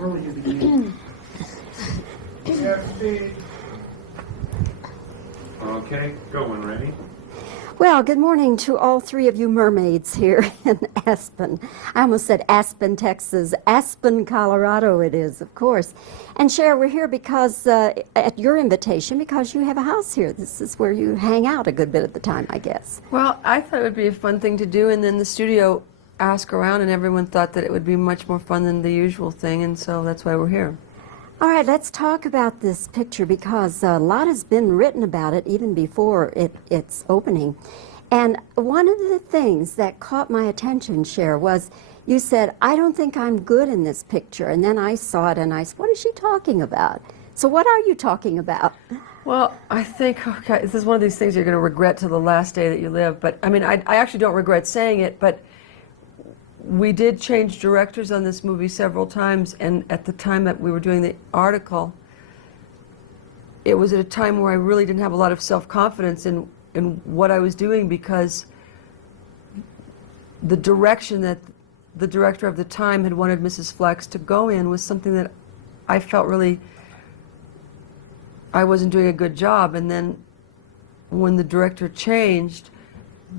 Where would you begin? Okay, go when ready. Well, good morning to all three of you mermaids here in Aspen. I almost said Aspen, Texas. Aspen, Colorado it is, of course. And Cher, we're here because, at your invitation, because you have a house here. This is where you hang out a good bit of the time, I guess. Well, I thought it would be a fun thing to do, and then the studio asked around, and everyone thought that it would be much more fun than the usual thing, and so that's why we're here. All right, let's talk about this picture because a lot has been written about it even before its opening. And one of the things that caught my attention, Cher, was you said, I don't think I'm good in this picture. And then I saw it and I said, what is she talking about? So what are you talking about? Well, I think, okay, this is one of these things you're going to regret to the last day that you live. But, I mean, I actually don't regret saying it, but we did change directors on this movie several times, and at the time that we were doing the article, it was at a time where I really didn't have a lot of self-confidence in what I was doing, because the direction that the director of the time had wanted Mrs. Flex to go in was something that I felt really I wasn't doing a good job. And then when the director changed,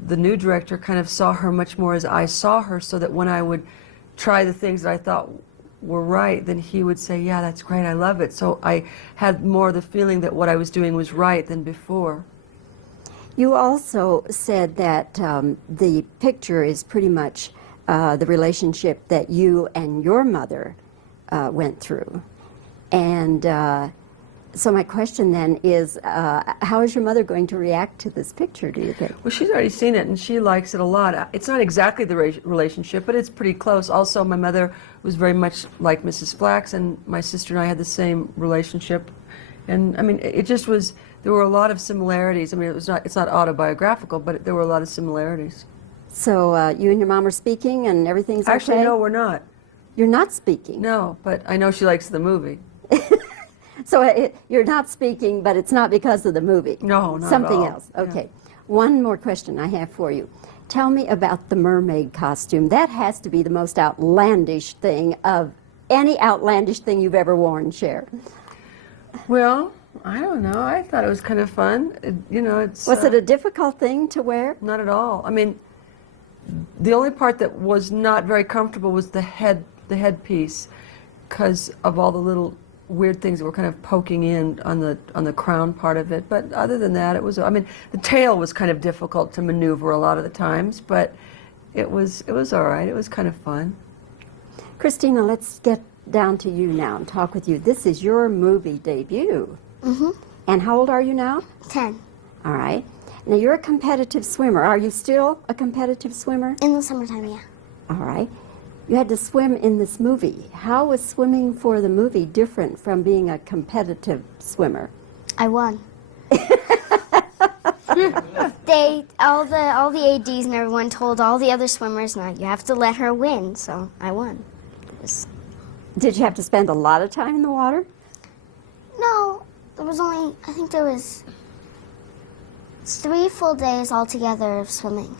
the new director kind of saw her much more as I saw her, so that when I would try the things that I thought were right, then he would say, yeah, that's great, I love it. So I had more the feeling that what I was doing was right than before. You also said that the picture is pretty much the relationship that you and your mother went through. And so my question then is, how is your mother going to react to this picture, do you think? Well, she's already seen it, and she likes it a lot. It's not exactly the relationship, but it's pretty close. Also, my mother was very much like Mrs. Flax, and my sister and I had the same relationship. And, I mean, it just was, there were a lot of similarities. I mean, it's not autobiographical, but there were a lot of similarities. So you and your mom are speaking, and everything's okay? Actually, no, we're not. You're not speaking? No, but I know she likes the movie. So you're not speaking, but it's not because of the movie? No, not Something at all. else. Okay. Yeah. One more question I have for you. Tell me about the mermaid costume. That has to be the most outlandish thing of any outlandish thing you've ever worn, Cher. Well, I don't know. I thought it was kind of fun. Was it a difficult thing to wear? Not at all. I mean, the only part that was not very comfortable was the headpiece, because of all the little weird things that were kind of poking in on the crown part of it. But other than that, it was, I mean, the tail was kind of difficult to maneuver a lot of the times, but it was all right. It was kind of fun. Christina, let's get down to you now and talk with you. This is your movie debut. Mm-hmm. And how old are you now? 10. All right. Now, you're a competitive swimmer. Are you still a competitive swimmer? In the summertime, yeah. All right. You had to swim in this movie. How was swimming for the movie different from being a competitive swimmer? I won. all the ADs and everyone told all the other swimmers, no, you have to let her win, so I won. Did you have to spend a lot of time in the water? No, there was only, I think there was 3 full days altogether of swimming.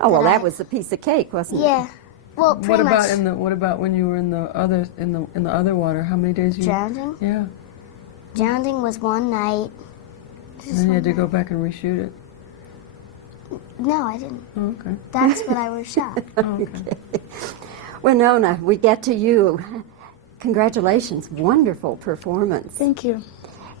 Oh, well, that was a piece of cake, wasn't it? Yeah. Well, pretty much. What about when you were in the other water? How many days you? Drowning? Yeah. Drowning was one night. And then you had to go back and reshoot it. No, I didn't. Oh, okay. That's what I was shot. Oh, okay. Winona, we get to you. Congratulations. Wonderful performance. Thank you.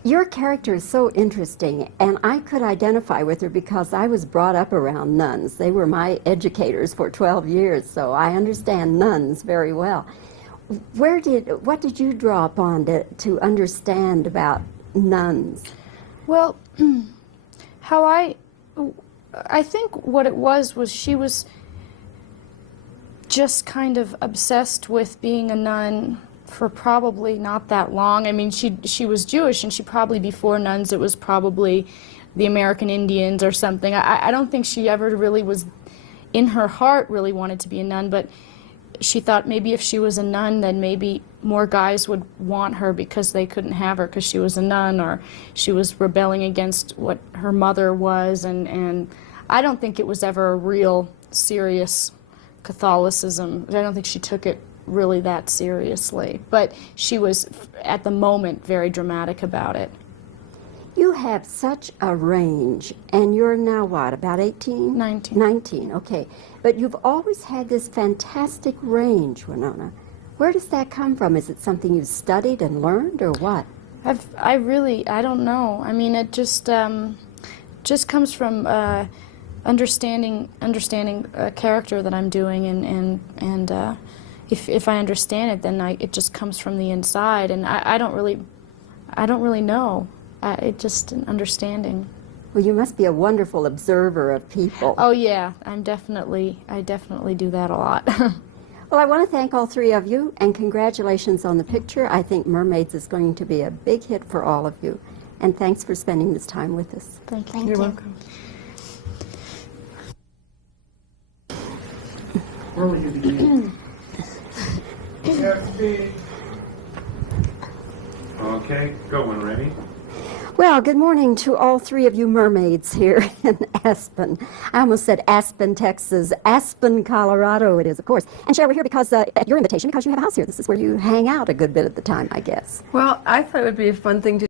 Your character is so interesting, and I could identify with her because I was brought up around nuns. They were my educators for 12 years, so I understand nuns very well. What did you draw upon to understand about nuns? Well, I think what it was she was just kind of obsessed with being a nun for probably not that long. I mean, she was Jewish, and she probably, before nuns, it was probably the American Indians or something. I don't think she ever really was, in her heart, really wanted to be a nun, but she thought maybe if she was a nun, then maybe more guys would want her because they couldn't have her because she was a nun, or she was rebelling against what her mother was, and I don't think it was ever a real serious Catholicism. I don't think she took it really that seriously. But she was, at the moment, very dramatic about it. You have such a range, and you're now what, about 18? 19. 19, okay. But you've always had this fantastic range, Winona. Where does that come from? Is it something you studied and learned, or what? I don't know. I mean, it just comes from understanding a character that I'm doing, and if I understand it, then it just comes from the inside, and I don't really know. It's just an understanding. Well, you must be a wonderful observer of people. Oh yeah, I definitely do that a lot. Well, I want to thank all three of you, and congratulations on the picture. I think Mermaids is going to be a big hit for all of you. And thanks for spending this time with us. Thank you. Thank You're you. welcome. Where will you begin? Okay, go when ready. Well, good morning to all three of you mermaids here in Aspen. I almost said Aspen, Texas. Aspen, Colorado it is, of course. And Cher, we're here because, at your invitation, because you have a house here. This is where you hang out a good bit at the time, I guess. Well, I thought it would be a fun thing to